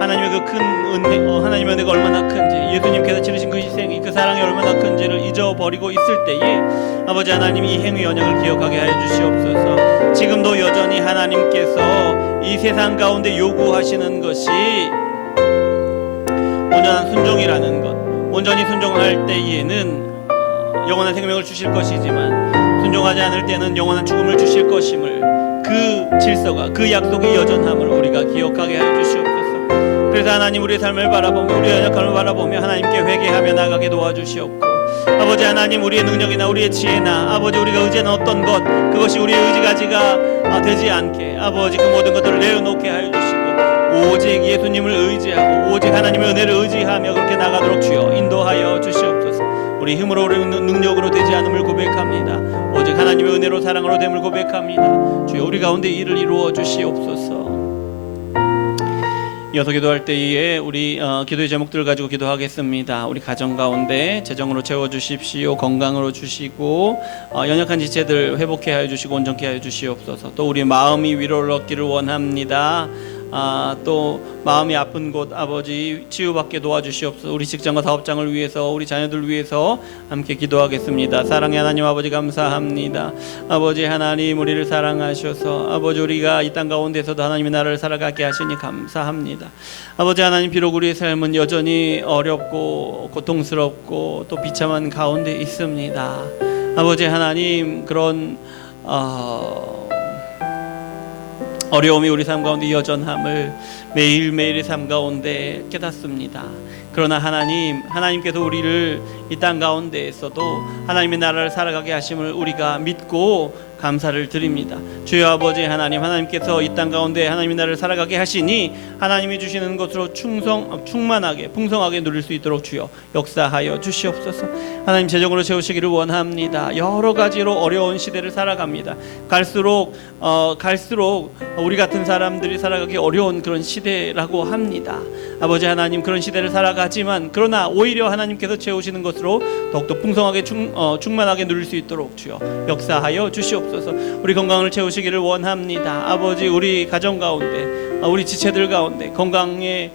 하나님의 그 큰 은혜, 하나님의 은혜가 얼마나 큰지, 예수님께서 치르신 그 희생이, 그 사랑이 얼마나 큰지를 잊어버리고 있을 때에 아버지 하나님, 이 행위 언약을 기억하게 하여 주시옵소서. 지금도 여전히 하나님께서 이 세상 가운데 요구하시는 것이 온전한 순종이라는 것, 온전히 순종할 때에는 영원한 생명을 주실 것이지만 순종하지 않을 때는 영원한 죽음을 주실 것임을, 그 질서가, 그 약속의 여전함을 우리가 기억하게 하여 주시옵소서. 그래서 하나님, 우리의 삶을 바라보며, 우리의 연약함을 바라보며 하나님께 회개하며 나가게 도와주시옵고, 아버지 하나님, 우리의 능력이나 우리의 지혜나 아버지 우리가 의지하는 어떤 것, 그것이 우리의 의지가지가 되지 않게 아버지 그 모든 것들을 내려놓게 하여 주시고, 오직 예수님을 의지하고 오직 하나님의 은혜를 의지하며 그렇게 나가도록 주여 인도하여 주시옵소서. 우리 힘으로, 우리 능력으로 되지 않음을 고백합니다. 오직 하나님의 은혜로, 사랑으로 됨을 고백합니다. 주여, 우리 가운데 일을 이루어 주시옵소서. 이어서 기도할 때에 우리 기도의 제목들을 가지고 기도하겠습니다. 우리 가정 가운데 재정으로 채워주십시오. 건강으로 주시고 연약한 지체들 회복해 하여 주시고 온전케 하여 주시옵소서. 또 우리 마음이 위로를 얻기를 원합니다. 또 마음이 아픈 곳 아버지 치유받게 도와주시옵소서. 우리 직장과 사업장을 위해서, 우리 자녀들 위해서 함께 기도하겠습니다. 사랑의 하나님 아버지, 감사합니다. 아버지 하나님, 우리를 사랑하셔서 아버지 우리가 이 땅 가운데서도 하나님의 나라를 살아가게 하시니 감사합니다. 아버지 하나님, 비록 우리의 삶은 여전히 어렵고 고통스럽고 또 비참한 가운데 있습니다. 아버지 하나님, 그런 어려움이 우리 삶 가운데 여전함을 매일매일의 삶 가운데 깨닫습니다. 그러나 하나님께서 우리를 이 땅 가운데에서도 하나님의 나라를 살아가게 하심을 우리가 믿고 감사를 드립니다. 주여 아버지 하나님, 하나님께서 이 땅 가운데 하나님의 나라를 살아가게 하시니 하나님이 주시는 것으로 충만하게 풍성하게 누릴 수 있도록 주여 역사하여 주시옵소서. 하나님, 재정으로 채우시기를 원합니다. 여러 가지로 어려운 시대를 살아갑니다. 갈수록 우리 같은 사람들이 살아가기 어려운 그런 시대라고 합니다. 아버지 하나님, 그런 시대를 살아가지만 그러나 오히려 하나님께서 채우시는 것으로 더욱더 풍성하게 충만하게 누릴 수 있도록 주여 역사하여 주시옵소서. 우리 건강을 채우시기를 원합니다. 아버지, 우리 가정 가운데, 우리 지체들 가운데 건강의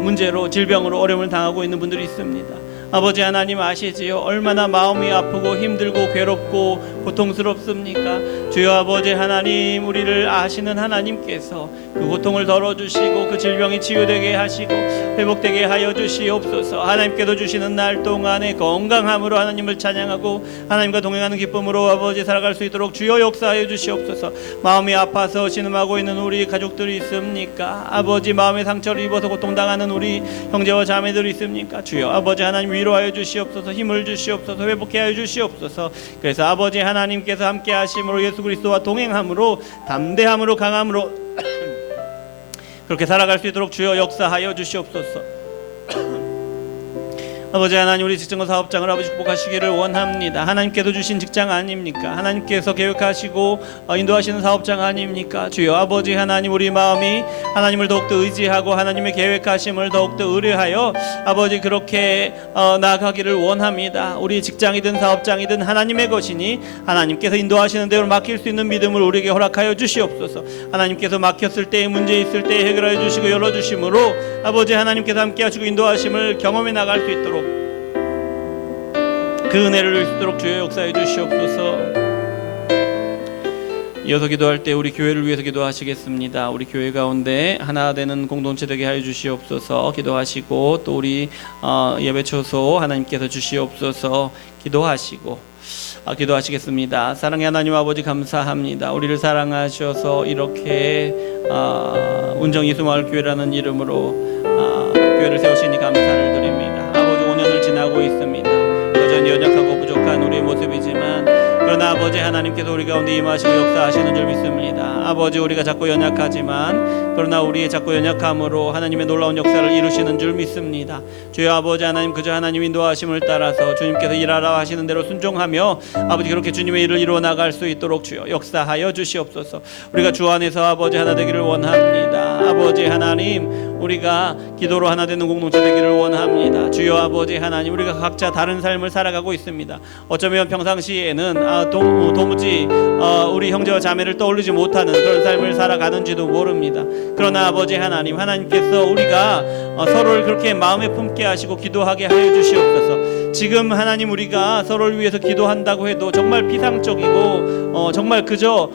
문제로, 질병으로 어려움을 당하고 있는 분들이 있습니다. 아버지 하나님 아시지요? 얼마나 마음이 아프고 힘들고 괴롭고 고통스럽습니까? 주여 아버지 하나님, 우리를 아시는 하나님께서 그 고통을 덜어주시고 그 질병이 치유되게 하시고 회복되게 하여 주시옵소서. 하나님께서 주시는 날 동안에 건강함으로 하나님을 찬양하고 하나님과 동행하는 기쁨으로 아버지 살아갈 수 있도록 주여 역사하여 주시옵소서. 마음이 아파서 신음하고 있는 우리 가족들이 있습니까? 아버지, 마음의 상처를 입어서 고통당하는 우리 형제와 자매들이 있습니까? 주여 아버지 하나님, 위로하여 주시옵소서. 힘을 주시옵소서. 회복해 하여 주시옵소서. 그래서 아버지 하나님께서 함께 하심으로, 예수 그리스도와 동행함으로, 담대함으로, 강함으로 그렇게 살아갈 수 있도록 주여 역사하여 주시옵소서. 아버지 하나님, 우리 직장과 사업장을 아버지 축복하시기를 원합니다. 하나님께서 주신 직장 아닙니까? 하나님께서 계획하시고 인도하시는 사업장 아닙니까? 주여 아버지 하나님, 우리 마음이 하나님을 더욱더 의지하고 하나님의 계획하심을 더욱더 의뢰하여 아버지 그렇게 나아가기를 원합니다. 우리 직장이든 사업장이든 하나님의 것이니 하나님께서 인도하시는 대로 맡길 수 있는 믿음을 우리에게 허락하여 주시옵소서. 하나님께서 막혔을 때, 문제 있을 때 해결하여 주시고 열어주심으로 아버지 하나님께서 함께 하시고 인도하심을 경험해 나갈 수 있도록 그 은혜를 누릴 수 있도록 주여 역사해 주시옵소서. 이어서 기도할 때 우리 교회를 위해서 기도하시겠습니다. 우리 교회 가운데 하나 되는 공동체 되게 하여 주시옵소서. 기도하시고 또 우리 예배 처소 하나님께서 주시옵소서. 기도하시겠습니다. 사랑의 하나님 아버지, 감사합니다. 우리를 사랑하셔서 이렇게 운정 예수마을 교회라는 이름으로 교회를 세우시니 감사를 드립니다. 아버지, 5년을 지나고 있습니다. 여전히 연약하고 부족한 우리의 모습이지만 그러나 아버지 하나님께서 우리 가운데 임하시고 역사하시는 줄 믿습니다. 아버지, 우리가 자꾸 연약하지만 그러나 우리의 자꾸 연약함으로 하나님의 놀라운 역사를 이루시는 줄 믿습니다. 주여 아버지 하나님, 그저 하나님 인도하심을 따라서 주님께서 일하라 하시는 대로 순종하며 아버지 그렇게 주님의 일을 이루어 나갈 수 있도록 주여 역사하여 주시옵소서. 우리가 주 안에서 아버지 하나 되기를 원합니다. 아버지 하나님, 우리가 기도로 하나 되는 공동체 되기를 원합니다. 주여 아버지 하나님, 우리가 각자 다른 삶을 살아가고 있습니다. 어쩌면 평상시에는 도무지 우리 형제와 자매를 떠올리지 못하는 그런 삶을 살아가는지도 모릅니다. 그러나 아버지 하나님, 하나님께서 우리가 서로를 그렇게 마음에 품게 하시고 기도하게 하여 주시옵소서. 지금 하나님, 우리가 서로를 위해서 기도한다고 해도 정말 피상적이고 정말 그저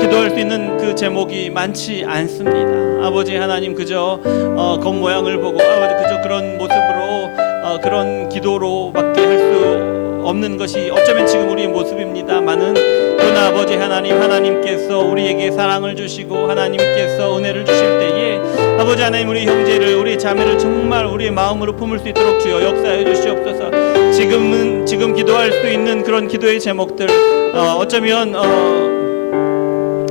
기도할 수 있는 그 제목이 많지 않습니다. 아버지 하나님, 그저 겉모양을 보고 아버지 그저 그런 모습으로 그런 기도로밖에 할 수 없는 것이 어쩌면 지금 우리의 모습입니다만은, 그러나 아버지 하나님, 하나님께서 우리에게 사랑을 주시고 하나님께서 은혜를 주실 때에 아버지 하나님, 우리 형제를, 우리 자매를 정말 우리의 마음으로 품을 수 있도록 주여 역사해 주시옵소서. 지금 기도할 수 있는 그런 기도의 제목들, 어쩌면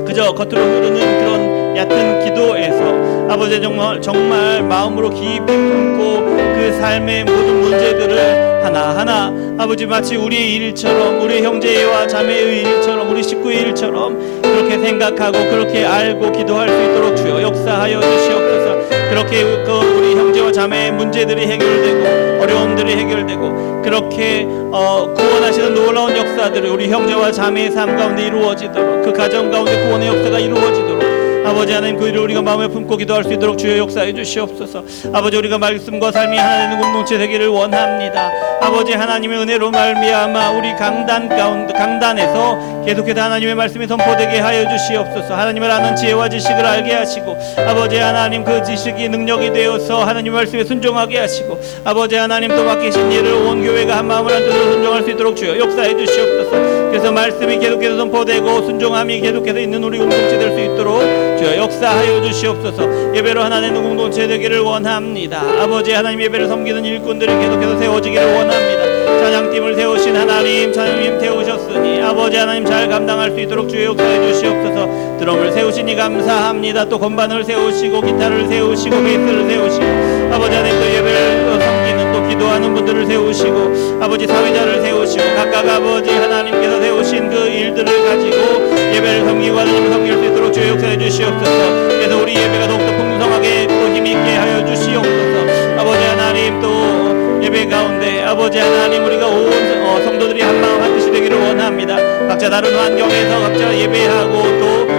그저 겉으로 흐르는 그런 얕은 기도에서 아버지 정말 마음으로 깊이 품고 그 삶의 모든 문제들을 하나하나 아버지 마치 우리의 일처럼, 우리 형제와 자매의 일처럼, 우리 식구의 일처럼 그렇게 생각하고 그렇게 알고 기도할 수 있도록 주여 역사하여 주시옵소서. 그렇게 우리 형제와 자매의 문제들이 해결되고 어려움들이 해결되고 그렇게 구원하시는 놀라운 역사들이 우리 형제와 자매의 삶 가운데 이루어지도록, 그 가정 가운데 구원의 역사가 이루어지도록 아버지 하나님, 그 일을 우리가 마음에 품고 기도할 수 있도록 주여 역사해 주시옵소서. 아버지, 우리가 말씀과 삶이 하나 되는 공동체 되기를 원합니다. 아버지 하나님의 은혜로 말미암아 우리 강단에서 계속해서 하나님의 말씀이 선포되게 하여 주시옵소서. 하나님을 아는 지혜와 지식을 알게 하시고 아버지 하나님, 그 지식이 능력이 되어서 하나님 말씀에 순종하게 하시고 아버지 하나님, 또 맡기신 일을 온 교회가 한 마음을 한 뜻으로 순종할 수 있도록 주여 역사해 주시옵소서. 그래서 말씀이 계속해서 선포되고 순종함이 계속해서 있는 우리 공동체 될 수 있도록 주여 역사하여 주시옵소서. 예배로 하나 되는 공동체 되기를 원합니다. 아버지 하나님, 예배를 섬기는 일꾼들이 계속해서 세워지기를 원합니다. 찬양팀을 세우신 하나님, 찬양팀 세우셨으니 아버지 하나님 잘 감당할 수 있도록 주여 역사해 주시옵소서. 드럼을 세우시니 감사합니다. 또 건반을 세우시고 기타를 세우시고 베이스를 세우시고 아버지 하나님, 또 예배를 섬기는 또 기도하는 분들을 세우시고 아버지 사회자를 세우시고 각각 아버지 하나님께서 세우신 그 일들을 가지고 예배를 섬기고 하나님을 섬길 수 있도록 주여 역사해 주시옵소서. 그래서 우리 예배가 더욱더 풍성하게 또 힘있게 하여 주시옵소서. 아버지 하나님, 또 예배 가운데 아버지 하나님, 우리가 온 성도들이 한 마음 한 뜻이 되기를 원합니다. 각자 다른 환경에서 각자 예배하고 또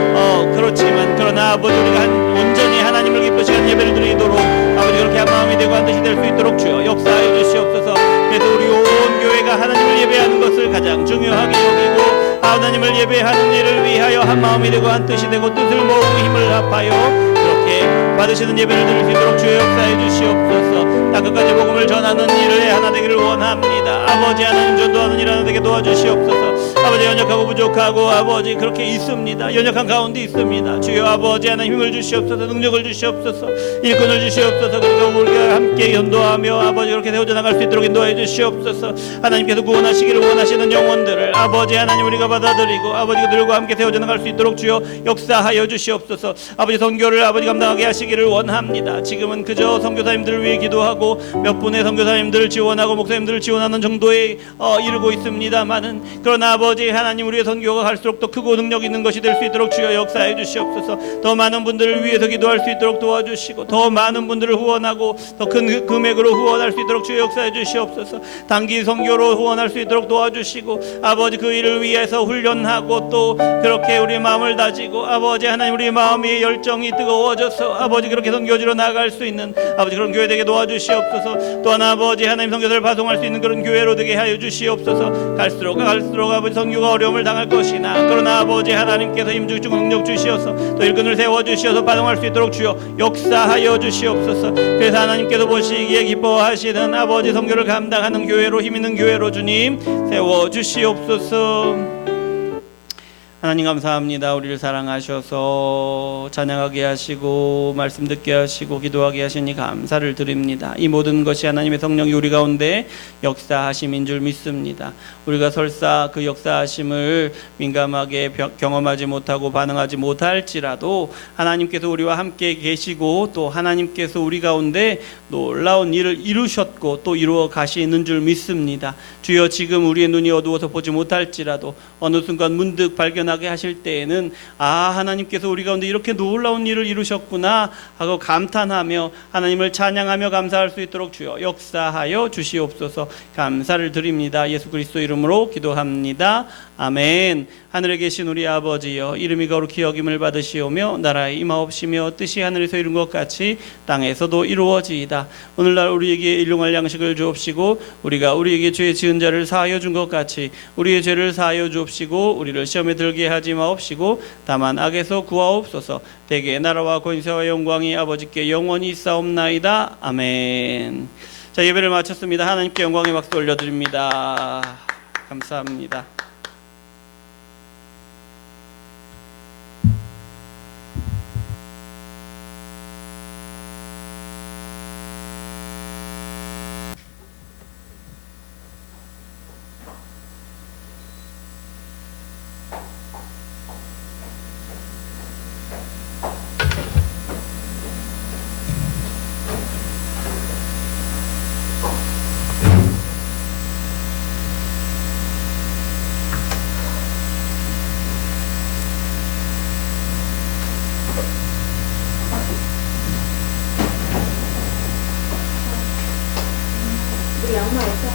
그렇지만 그러나 아버지, 우리가 온전히 하나님을 기쁘시는 예배를 드리도록 아버지 그렇게 한 마음이 되고 한 뜻이 될 수 있도록 주여 역사해 주시옵소서. 그래서 우리 온 교회가 하나님을 예배하는 것을 가장 중요하게 여기고 하나님을 예배하는 일을 위하여 한 마음이 되고 한 뜻이 되고 뜻을 모으고 힘을 합하여 그렇게 받으시는 예배를 드릴 수 있도록 주여 역사해 주시옵소서. 땅끝까지 복음을 전하는 일을 하나 되기를 원합니다. 아버지 하나님, 전도하는 일 하나 되게 도와주시옵소서. 아버지, 연약하고 부족하고 아버지 그렇게 있습니다. 연약한 가운데 있습니다. 주여 아버지 하나님, 힘을 주시옵소서. 능력을 주시옵소서. 일꾼을 주시옵소서. 그리고 우리가 함께 연도하며 아버지 그렇게 세워져 나갈 수 있도록 인도해 주시옵소서. 하나님께서 구원하시기를 원하시는 영혼들을 아버지 하나님 우리가 받아들이고 아버지 그들과 함께 세워져 나갈 수 있도록 주여 역사하여 주시옵소서. 아버지, 선교를 아버지 감당하게 하시기를 원합니다. 지금은 그저 선교사님들을 위해 기도하고 몇 분의 선교사님들을 지원하고 목사님들을 지원하는 정도에 이르고 있습니다만은, 그러나 아버지 하나님, 우리의 선교가 갈수록 더 크고 능력 있는 것이 될 수 있도록 주여 역사해 주시옵소서. 더 많은 분들을 위해서 기도할 수 있도록 도와주시고 더 많은 분들을 후원하고 더 큰 금액으로 후원할 수 있도록 주여 역사해 주시옵소서. 단기 선교로 후원할 수 있도록 도와주시고 아버지, 그 일을 위해서 훈련하고 또 그렇게 우리 마음을 다지고 아버지 하나님, 우리 마음의 열정이 뜨거워져서 아버지 그렇게 선교지로 나아갈 수 있는 아버지 그런 교회 되게 도와주시옵소서. 또한 아버지 하나님, 선교사를 파송할 수 있는 그런 교회로 되게 하여 주시옵소서. 갈수록 아버지 선교가 어려움을 당할 것이나 그러나 아버지 하나님께서 힘 주시고 능력 주시어서 또 일꾼을 세워 주시어서 파송할 수 있도록 주여 역사하여 주시옵소서. 그래서 하나님께서 보시기에 기뻐하시는 아버지 선교를 감당하는 교회로, 힘 있는 교회로 주님 세워 주시옵소서. 하나님 감사합니다. 우리를 사랑하셔서 찬양하게 하시고 말씀 듣게 하시고 기도하게 하시니 감사를 드립니다. 이 모든 것이 하나님의 성령이 우리 가운데 역사하심인 줄 믿습니다. 우리가 설사 그 역사하심을 민감하게 경험하지 못하고 반응하지 못할지라도 하나님께서 우리와 함께 계시고 또 하나님께서 우리 가운데 놀라운 일을 이루셨고 또 이루어 가시는 줄 믿습니다. 주여, 지금 우리의 눈이 어두워서 보지 못할지라도 어느 순간 문득 발견하게 하실 때에는 하나님께서 우리 가운데 이렇게 놀라운 일을 이루셨구나 하고 감탄하며 하나님을 찬양하며 감사할 수 있도록 주여 역사하여 주시옵소서. 감사를 드립니다. 예수 그리스도 이름으로 기도합니다. 아멘. 하늘에 계신 우리 아버지여, 이름이 거룩히 여김을 받으시오며 나라의 임하옵시며 뜻이 하늘에서 이룬 것 같이 땅에서도 이루어지이다. 오늘날 우리에게 일용할 양식을 주옵시고 우리가 우리에게 죄 지은 자를 사하여 준 것 같이 우리의 죄를 사하여 주옵시고 우리를 시험에 들게 하지 마옵시고 다만 악에서 구하옵소서. 대개 나라와 권세와 영광이 아버지께 영원히 있사옵나이다. 아멘. 자, 예배를 마쳤습니다. 하나님께 영광의 박수 올려드립니다. 감사합니다. 우리 양말 없어?